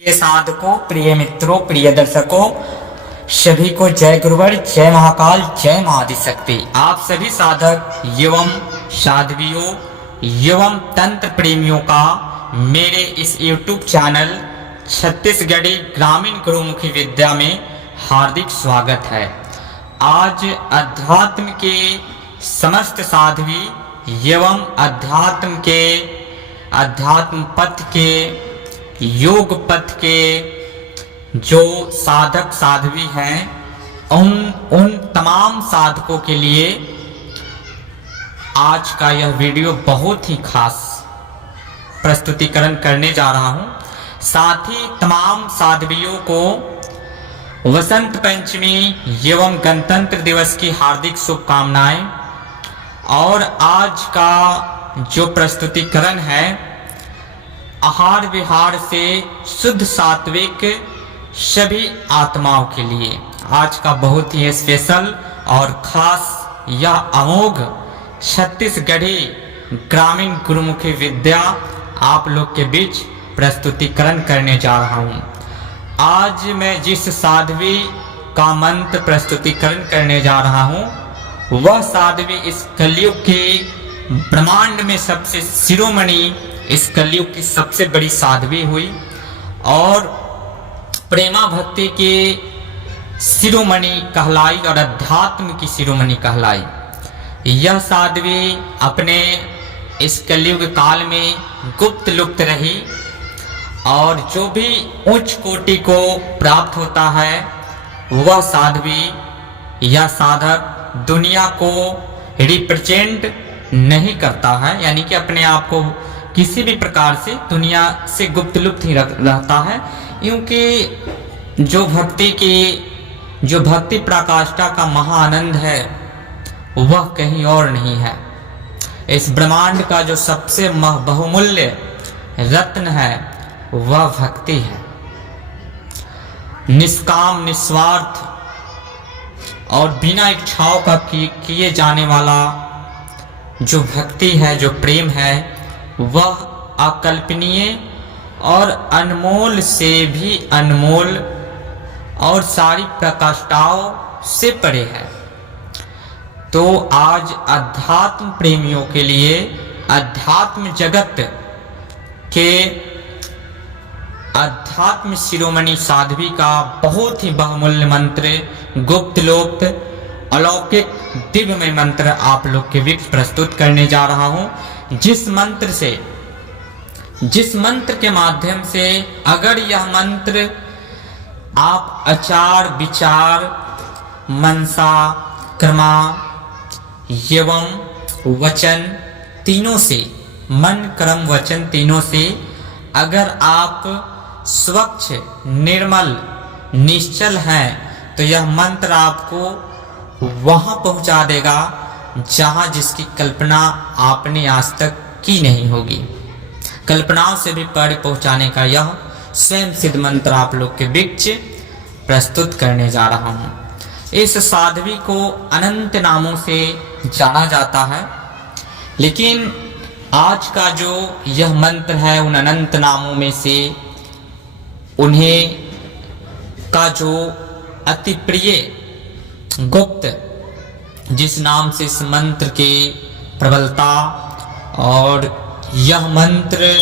प्रिय साधकों, प्रिय मित्रों, प्रिय दर्शकों, सभी को जय गुरुवर, जय महाकाल, जय महाआदिशक्ति। आप सभी साधक एवं साध्वियों एवं तंत्र प्रेमियों का मेरे इस YouTube चैनल छत्तीसगढ़ी ग्रामीण गुरुमुखी विद्या में हार्दिक स्वागत है। आज अध्यात्म के समस्त साध्वी एवं अध्यात्म पथ के योग पथ के जो साधक साध्वी हैं उन तमाम साधकों के लिए आज का यह वीडियो बहुत ही खास प्रस्तुतिकरण करने जा रहा हूं। साथ ही तमाम साध्वियों को वसंत पंचमी एवं गणतंत्र दिवस की हार्दिक शुभकामनाएं। और आज का जो प्रस्तुतिकरण है आहार विहार से शुद्ध सात्विक सभी आत्माओं के लिए, आज का बहुत ही स्पेशल और खास यह अमोघ छत्तीसगढ़ी ग्रामीण गुरुमुखी विद्या आप लोग के बीच प्रस्तुतिकरण करने जा रहा हूं। आज मैं जिस साध्वी का मंत्र प्रस्तुतिकरण करने जा रहा हूं वह साध्वी इस कलयुग के ब्रह्मांड में सबसे शिरोमणि, इस कलयुग की सबसे बड़ी साध्वी हुई और प्रेमा भक्ति के शिरोमणि कहलाई और अध्यात्म की शिरोमणि कहलाई। यह साध्वी अपने इस कलयुग काल में गुप्त लुप्त रही और जो भी उच्च कोटि को प्राप्त होता है वह साध्वी या साधक दुनिया को रिप्रेजेंट नहीं करता है, यानी कि अपने आप को किसी भी प्रकार से दुनिया से गुप्त लुप्त ही रहता है, क्योंकि जो भक्ति प्रकाष्ठा का महाआनंद है वह कहीं और नहीं है। इस ब्रह्मांड का जो सबसे बहुमूल्य रत्न है वह भक्ति है। निष्काम, निस्वार्थ और बिना इच्छाओं का किए जाने वाला जो भक्ति है, जो प्रेम है, वह अकल्पनीय और अनमोल से भी अनमोल और सारी प्रकाष्ठाओं से परे है। तो आज अध्यात्म प्रेमियों के लिए अध्यात्म जगत के अध्यात्म शिरोमणि साध्वी का बहुत ही बहुमूल्य मंत्र, गुप्त लोक अलौकिक दिव्यमय मंत्र आप लोग के बीच प्रस्तुत करने जा रहा हूं। जिस मंत्र के माध्यम से अगर यह मंत्र आप आचार विचार मनसा क्रमा एवं वचन तीनों से, मन क्रम वचन तीनों से अगर आप स्वच्छ निर्मल निश्चल हैं तो यह मंत्र आपको वहां पहुंचा देगा जहां जिसकी कल्पना आपने आज तक की नहीं होगी। कल्पनाओं से भी परे पहुंचाने का यह स्वयं सिद्ध मंत्र आप लोग के बीच प्रस्तुत करने जा रहा हूं। इस साध्वी को अनंत नामों से जाना जाता है, लेकिन आज का जो यह मंत्र है उन अनंत नामों में से उन्हें का जो अति प्रिय गुप्त, जिस नाम से इस मंत्र के प्रबलता, और यह मंत्र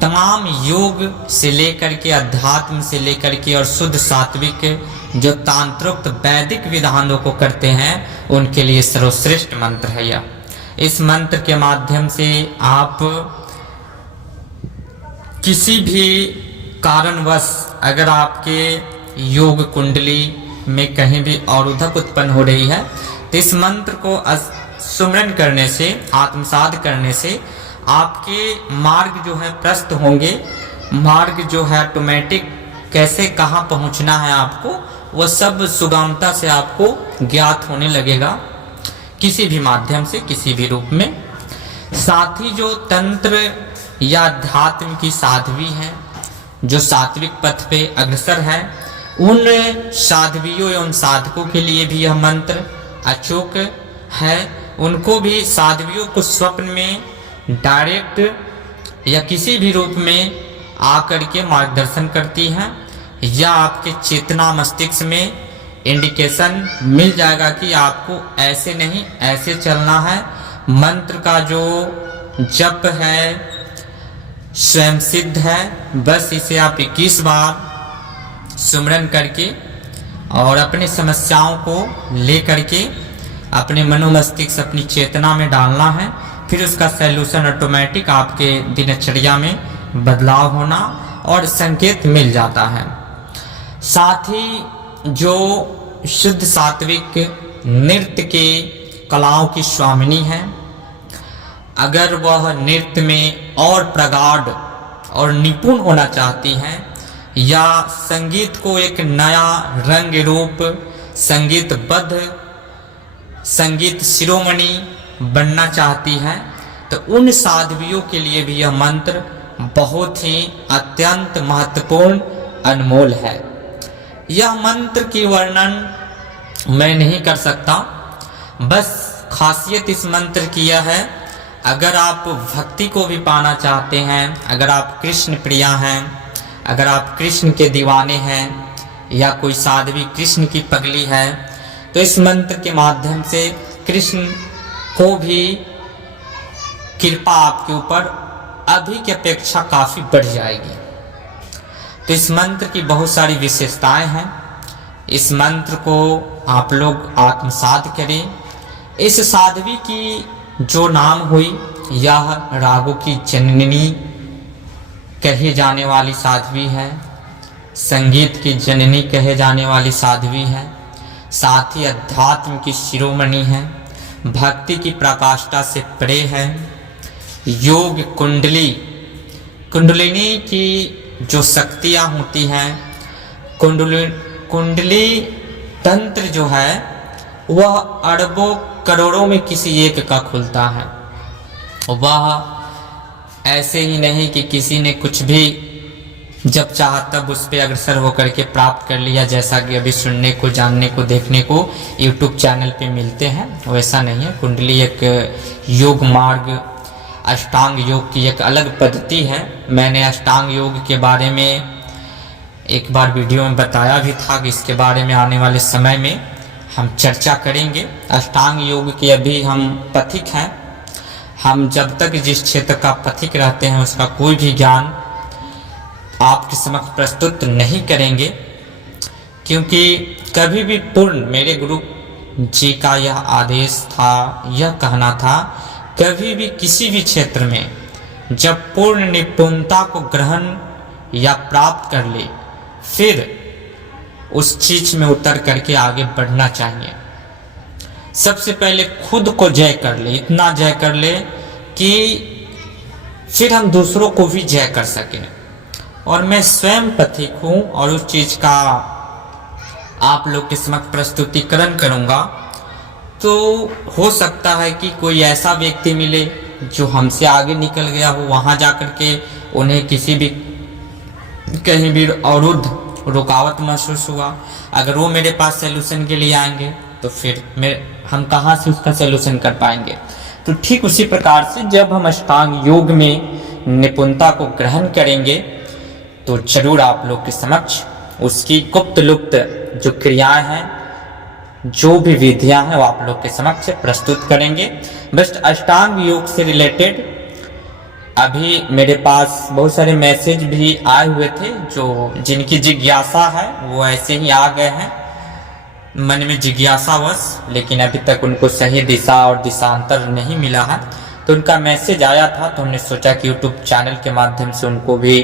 तमाम योग से लेकर के अध्यात्म से लेकर के और शुद्ध सात्विक जो तांत्रिक वैदिक विधानों को करते हैं उनके लिए सर्वश्रेष्ठ मंत्र है यह। इस मंत्र के माध्यम से आप किसी भी कारणवश अगर आपके योग कुंडली में कहीं भी अवरोधक उत्पन्न हो रही है तो इस मंत्र को सुमरन करने से, आत्मसात करने से आपके मार्ग जो है प्रस्त होंगे। मार्ग जो है ऑटोमेटिक कैसे कहाँ पहुँचना है आपको वह सब सुगमता से आपको ज्ञात होने लगेगा, किसी भी माध्यम से, किसी भी रूप में। साथ ही जो तंत्र या अध्यात्म की साध्वी है, जो सात्विक पथ पे अग्रसर है, उन साध्वियों एवं साधकों के लिए भी यह मंत्र अचूक है। उनको भी, साध्वियों को स्वप्न में डायरेक्ट या किसी भी रूप में आकर के मार्गदर्शन करती हैं, या आपके चेतना मस्तिष्क में इंडिकेशन मिल जाएगा कि आपको ऐसे नहीं ऐसे चलना है। मंत्र का जो जप है स्वयं सिद्ध है, बस इसे आप 21 बार सुमरन करके और अपनी समस्याओं को ले करके अपने मनोमस्तिष्क अपनी चेतना में डालना है। फिर उसका सैल्यूशन ऑटोमेटिक आपके दिनचर्या में बदलाव होना और संकेत मिल जाता है। साथ ही जो शुद्ध सात्विक नृत्य के कलाओं की स्वामिनी है, अगर वह नृत्य में और प्रगाढ़ और निपुण होना चाहती हैं, या संगीत को एक नया रंग रूप संगीतबद्ध संगीत शिरोमणि बनना चाहती हैं, तो उन साध्वियों के लिए भी यह मंत्र बहुत ही अत्यंत महत्वपूर्ण अनमोल है। यह मंत्र की वर्णन मैं नहीं कर सकता, बस खासियत इस मंत्र की यह है, अगर आप भक्ति को भी पाना चाहते हैं, अगर आप कृष्ण प्रिया हैं, अगर आप कृष्ण के दीवाने हैं, या कोई साध्वी कृष्ण की पगली है, तो इस मंत्र के माध्यम से कृष्ण को भी कृपा आपके ऊपर अभी की अपेक्षा काफ़ी बढ़ जाएगी। तो इस मंत्र की बहुत सारी विशेषताएं हैं। इस मंत्र को आप लोग आत्मसात करें। इस साध्वी की जो नाम हुई, यह रागों की जननी कही जाने वाली साध्वी है, संगीत की जननी कहे जाने वाली साध्वी है, साथ ही अध्यात्म की शिरोमणि है, भक्ति की प्रकाष्ठा से परे है, योग कुंडलिनी की जो शक्तियाँ होती हैं, कुंडली तंत्र जो है वह अरबों करोड़ों में किसी एक का खुलता है। वह ऐसे ही नहीं कि किसी ने कुछ भी जब चाहा तब उस पर अग्रसर होकर के प्राप्त कर लिया, जैसा कि अभी सुनने को, जानने को, देखने को YouTube चैनल पे मिलते हैं, वैसा नहीं है। कुंडली एक योग मार्ग, अष्टांग योग की एक अलग पद्धति है। मैंने अष्टांग योग के बारे में एक बार वीडियो में बताया भी था कि इसके बारे में आने वाले समय में हम चर्चा करेंगे। अष्टांग योग के अभी हम पथिक हैं। हम जब तक जिस क्षेत्र का पथिक रहते हैं उसका कोई भी ज्ञान आपके समक्ष प्रस्तुत नहीं करेंगे, क्योंकि कभी भी पूर्ण, मेरे गुरु जी का यह आदेश था, यह कहना था, कभी भी किसी भी क्षेत्र में जब पूर्ण निपुणता को ग्रहण या प्राप्त कर ले, फिर उस चीज में उतर करके आगे बढ़ना चाहिए। सबसे पहले खुद को जय कर ले, इतना जय कर ले कि फिर हम दूसरों को भी जय कर सकें। और मैं स्वयं पथिक हूँ और उस चीज का आप लोग के समक्ष प्रस्तुतिकरण करूँगा। तो हो सकता है कि कोई ऐसा व्यक्ति मिले जो हमसे आगे निकल गया हो, वहाँ जाकर के उन्हें किसी भी कहीं भी अवरुद्ध, रुकावट महसूस हुआ, अगर वो मेरे पास सलूशन के लिए आएंगे तो फिर हम कहाँ से उसका सलूशन कर पाएंगे। तो ठीक उसी प्रकार से जब हम अष्टांग योग में निपुणता को ग्रहण करेंगे तो जरूर आप लोग के समक्ष उसकी गुप्त लुप्त जो क्रियाएं हैं, जो भी विधियां हैं, वो आप लोग के समक्ष प्रस्तुत करेंगे। बस अष्टांग योग से रिलेटेड अभी मेरे पास बहुत सारे मैसेज भी आए हुए थे, जो जिनकी जिज्ञासा है वो ऐसे ही आ गए हैं मन में जिज्ञासावश, लेकिन अभी तक उनको सही दिशा और दिशांतर नहीं मिला है। तो उनका मैसेज आया था, तो हमने सोचा कि यूट्यूब चैनल के माध्यम से उनको भी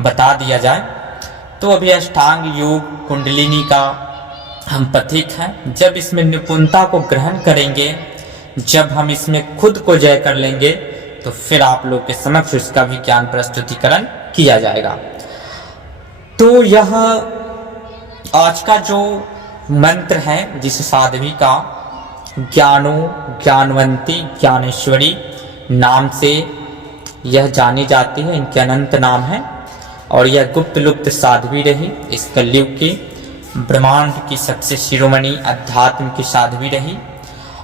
बता दिया जाए। तो अभी अष्टांग योग कुंडलिनी का हम पथिक हैं। जब इसमें निपुणता को ग्रहण करेंगे, जब हम इसमें खुद को जय कर लेंगे, तो फिर आप लोग के समक्ष उसका भी ज्ञान प्रस्तुतिकरण किया जाएगा। तो यह आज का जो मंत्र है, जिस साध्वी का ज्ञानवंती ज्ञानेश्वरी नाम से यह जानी जाती है, इनके अनंत नाम है, और यह गुप्त लुप्त साध्वी रही, इस कलयुग की ब्रह्मांड की सबसे शिरोमणि अध्यात्म की साध्वी रही।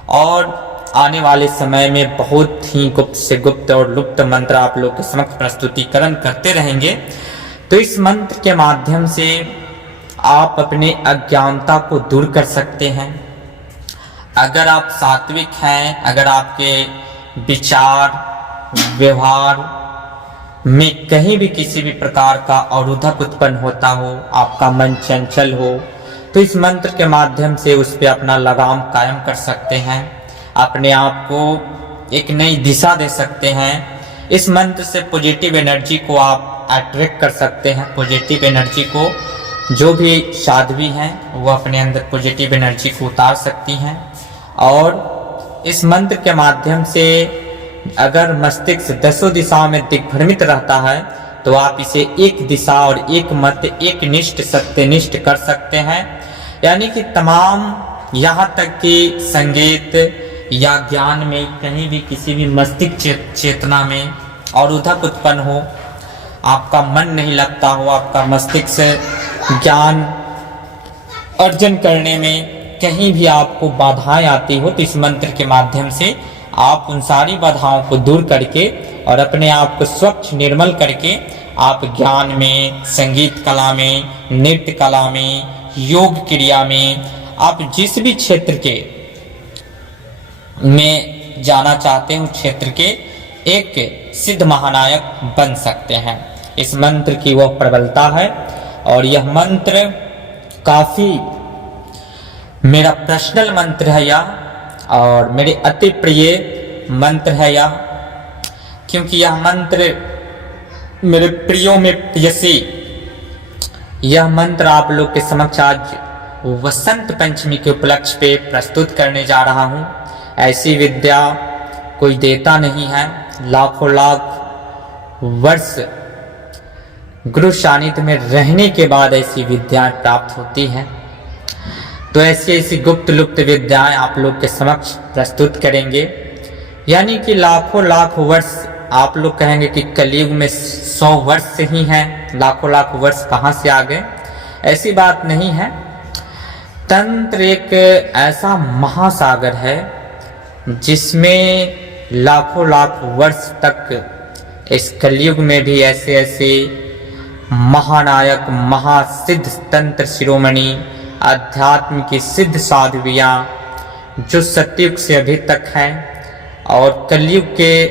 और आने वाले समय में बहुत ही गुप्त से गुप्त और लुप्त मंत्र आप लोग के समक्ष प्रस्तुतिकरण करते रहेंगे। तो इस मंत्र के माध्यम से आप अपने अज्ञानता को दूर कर सकते हैं। अगर आप सात्विक हैं, अगर आपके विचार व्यवहार में कहीं भी किसी भी प्रकार का अवरोधक उत्पन्न होता हो, आपका मन चंचल हो, तो इस मंत्र के माध्यम से उस पर अपना लगाम कायम कर सकते हैं, अपने आप को एक नई दिशा दे सकते हैं। इस मंत्र से पॉजिटिव एनर्जी को आप अट्रैक्ट कर सकते हैं। पॉजिटिव एनर्जी को जो भी साध्वी हैं वो अपने अंदर पॉजिटिव एनर्जी को उतार सकती हैं। और इस मंत्र के माध्यम से अगर मस्तिष्क दसों दिशाओं में दिग्भ्रमित रहता है तो आप इसे एक दिशा और एक मत, एक निष्ठ सत्यनिष्ठ कर सकते हैं। यानी कि तमाम यहाँ तक कि संगीत या ज्ञान में कहीं भी किसी भी मस्तिष्क चेतना में अवरोधक उत्पन्न हो, आपका मन नहीं लगता हो, आपका मस्तिष्क ज्ञान अर्जन करने में कहीं भी आपको बाधाएं आती हो, तो इस मंत्र के माध्यम से आप उन सारी बाधाओं को दूर करके और अपने आप को स्वच्छ निर्मल करके आप ज्ञान में, संगीत कला में, नृत्य कला में, योग क्रिया में, आप जिस भी क्षेत्र के में जाना चाहते हैं उस क्षेत्र के एक सिद्ध महानायक बन सकते हैं। इस मंत्र की वह प्रबलता है और यह मंत्र काफी मेरा पर्सनल मंत्र है यह, और मेरे अति प्रिय मंत्र है यह, क्योंकि यह मंत्र मेरे प्रियों में प्रियसी। यह मंत्र आप लोग के समक्ष आज वसंत पंचमी के उपलक्ष्य पे प्रस्तुत करने जा रहा हूँ। ऐसी विद्या कोई देता नहीं है। लाखों लाख वर्ष गुरु सानिध्य में रहने के बाद ऐसी विद्याएं प्राप्त होती हैं। तो ऐसी गुप्त लुप्त विद्याएं आप लोग के समक्ष प्रस्तुत करेंगे। यानी कि लाखों लाख वर्ष, आप लोग कहेंगे कि कलयुग में 100 वर्ष से ही हैं, लाखों लाख वर्ष कहाँ से आ गए? ऐसी बात नहीं है। तंत्र एक ऐसा महासागर है जिसमें लाखों लाख वर्ष तक इस कलयुग में भी ऐसे ऐसे महानायक, महासिद्ध तंत्र शिरोमणि, अध्यात्म की सिद्ध साध्वियाँ जो सतयुग से अभी तक हैं और कलयुग के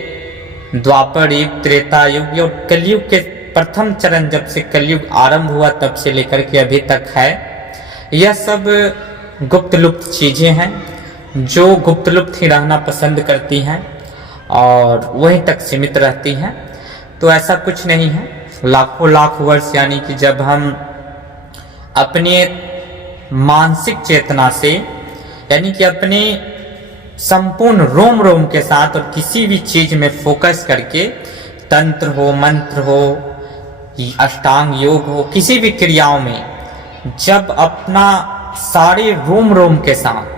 द्वापर युग, त्रेता युग और कलयुग के प्रथम चरण जब से कलयुग आरंभ हुआ तब से लेकर के अभी तक है। यह सब गुप्त लुप्त चीजें हैं जो गुप्त लुप्त ही रहना पसंद करती हैं और वहीं तक सीमित रहती हैं। तो ऐसा कुछ नहीं है। लाखों लाख वर्ष, यानी कि जब हम अपने मानसिक चेतना से, यानी कि अपने संपूर्ण रोम रोम के साथ और किसी भी चीज में फोकस करके, तंत्र हो, मंत्र हो, अष्टांग योग हो, किसी भी क्रियाओं में जब अपना सारे रोम रोम के साथ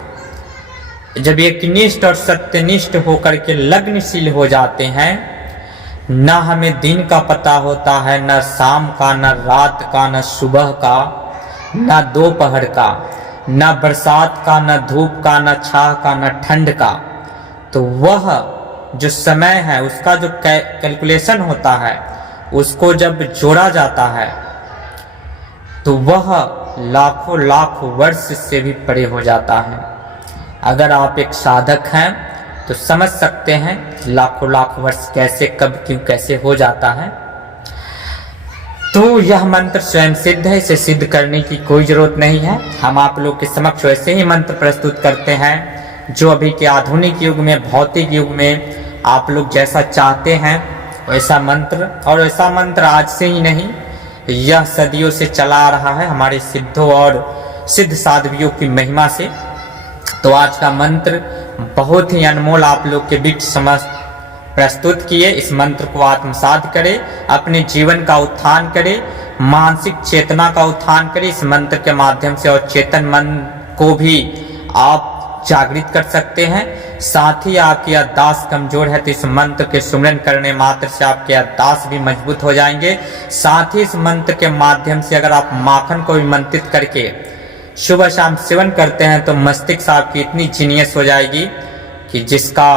जब एकनिष्ठ और सत्यनिष्ठ होकर के लग्नशील हो जाते हैं, न हमें दिन का पता होता है, न शाम का, न रात का, न सुबह का, न दोपहर का, न बरसात का, न धूप का, न छाह का, न ठंड का। तो वह जो समय है उसका जो कैलकुलेशन होता है, उसको जब जोड़ा जाता है तो वह लाखों लाख वर्ष से भी परे हो जाता है। अगर आप एक साधक हैं तो समझ सकते हैं लाखों लाख वर्ष कैसे, कब, क्यों, कैसे हो जाता है। तो यह मंत्र स्वयं सिद्ध है, इसे सिद्ध करने की कोई जरूरत नहीं है। हम आप लोग के समक्ष वैसे ही मंत्र प्रस्तुत करते हैं जो अभी के आधुनिक युग में, भौतिक युग में आप लोग जैसा चाहते हैं वैसा मंत्र। और ऐसा मंत्र आज से ही नहीं, यह सदियों से चला आ रहा है हमारे सिद्धों और सिद्ध साध्वियों की महिमा से। तो आज का मंत्र बहुत ही अनमोल आप लोग के बीच समझ प्रस्तुत किए। इस मंत्र को आत्मसात करें, अपने जीवन का उत्थान करें, मानसिक चेतना का उत्थान करें इस मंत्र के माध्यम से, और चेतन मन को भी आप जागृत कर सकते हैं। साथ ही आपकी याददाश्त कमजोर है तो इस मंत्र के सुमरन करने मात्र से आपके याददाश्त भी मजबूत हो जाएंगे। साथ ही इस मंत्र के माध्यम से अगर आप माखन को भी मंत्रित करके सुबह शाम सेवन करते हैं तो मस्तिष्क आपकी इतनी जीनियस हो जाएगी कि जिसका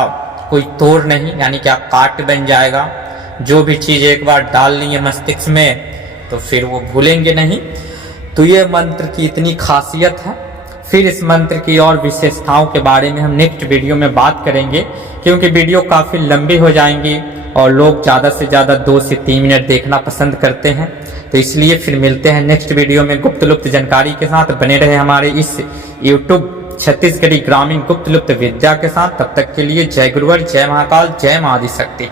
कोई तोड़ नहीं, यानी क्या काट बन जाएगा। जो भी चीज़ एक बार डाल ली है मस्तिष्क में तो फिर वो भूलेंगे नहीं। तो ये मंत्र की इतनी खासियत है। फिर इस मंत्र की और विशेषताओं के बारे में हम नेक्स्ट वीडियो में बात करेंगे, क्योंकि वीडियो काफ़ी लंबी हो जाएंगी और लोग ज़्यादा से ज़्यादा 2 से 3 मिनट देखना पसंद करते हैं। तो इसलिए फिर मिलते हैं नेक्स्ट वीडियो में गुप्त लुप्त जानकारी के साथ। बने रहे हमारे इस यूट्यूब छत्तीसगढ़ी ग्रामीण गुप्त लुप्त विद्या के साथ। तब तक के लिए जय गुरुवर, जय महाकाल, जय माँ आदिशक्ति।